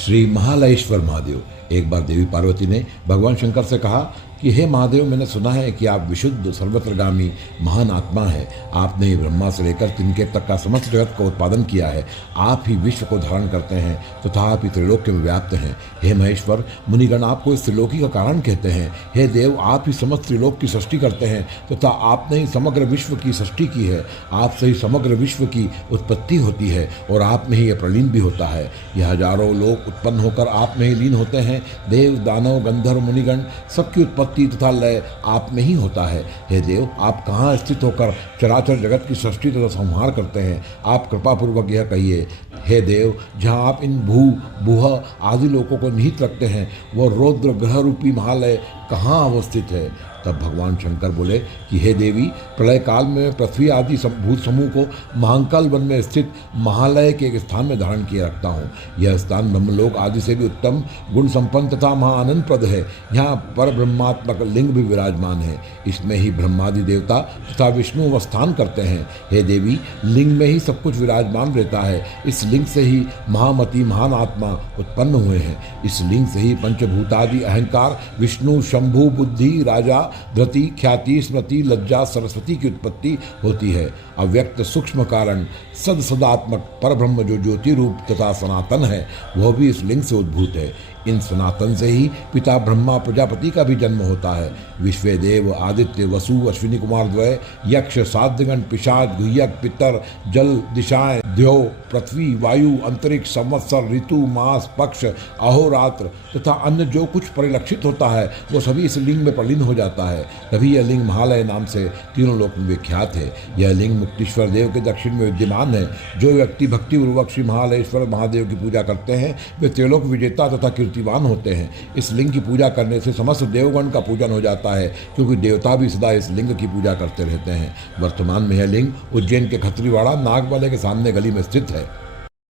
श्री महालयेश्वर महादेव। एक बार देवी पार्वती ने भगवान शंकर से कहा कि हे महादेव, मैंने सुना है कि आप विशुद्ध सर्वत्रगामी महान आत्मा है। आपने ही ब्रह्मा से लेकर तिनके तक का समस्त जगत का उत्पादन किया है। आप ही विश्व को धारण करते हैं तथा आप ही त्रिलोक्य में व्याप्त हैं। हे महेश्वर, मुनिगण आपको इस त्रिलोकी का कारण कहते हैं। हे देव, आप ही समस्त त्रिलोक की सृष्टि करते हैं तथा आपने ही समग्र विश्व की सृष्टि की है। आपसे ही समग्र विश्व की उत्पत्ति होती है और आप में ही यह प्रलीन भी होता है। यह हजारों लोग उत्पन्न होकर आप में ही लीन होते हैं। देव, दानव, गंधर्व, मुनिगण सबकी उत्पत्ति तथा लय आप में ही होता है। हे देव, आप कहाँ स्थित होकर चराचर जगत की सृष्टि तथा संहार करते हैं? आप कृपा पूर्वक यह कहिए। हे देव, जहाँ आप इन भू भूह आदि लोकों को निहित रखते हैं, वह रौद्र ग्रह रूपी महालय कहाँ अवस्थित है? तब भगवान शंकर बोले कि हे देवी, प्रलय काल में पृथ्वी आदि भूत समूह को महाकाल वन में स्थित महालय के एक स्थान में धारण किए रखता हूँ। यह स्थान ब्रह्मलोक आदि से भी उत्तम, गुण संपन्न तथा महाआनंद प्रद है। यहाँ पर ब्रह्मात्मक लिंग भी विराजमान है। इसमें ही ब्रह्मादि देवता तथा विष्णु अवस्थान करते हैं। हे देवी, लिंग में ही सब कुछ विराजमान रहता है। इस लिंग से ही महामति महान आत्मा उत्पन्न हुए हैं। इस लिंग से ही पंचभूतादि अहंकार, विष्णु, शंभु, बुद्धि, राजा, धृति, ख्याति, स्मृति, लज्जा, सरस्वती की उत्पत्ति होती है। अव्यक्त सूक्ष्म कारण सद सदात्मक परब्रह्म जो ज्योति रूप तथा सनातन है, वह भी इस लिंग से उद्भूत है। इन सनातन से ही पिता ब्रह्मा प्रजापति का भी जन्म होता है। विश्व देव, आदित्य, वसु, अश्विनी कुमार द्वय, यक्ष, साध्यगण, पिशाच, गुह्यक, पितर, जल, दिशाएं, द्यो, पृथ्वी, वायु, अंतरिक्ष, संवत्सर, ऋतु, मास, पक्ष, अहोरात्र तथा अन्य जो कुछ परिलक्षित होता है, वो सभी इस लिंग में प्रलीन हो जाता है। तभी यह लिंग महालय नाम से तीनों लोक में विख्यात है। यह लिंग मुक्तेश्वर देव के दक्षिण में विद्यमान है। जो व्यक्ति भक्तिपूर्वक श्री महालयेश्वर महादेव की पूजा करते हैं, वे त्रिलोक विजेता तथा कीर्तिवान होते हैं। इस लिंग की पूजा करने से समस्त देवगण का पूजन हो जाता है, क्योंकि देवता भी सदा इस लिंग की पूजा करते रहते हैं। वर्तमान में यह लिंग उज्जैन के खत्रीवाड़ा नागवाले के सामने गली में स्थित है।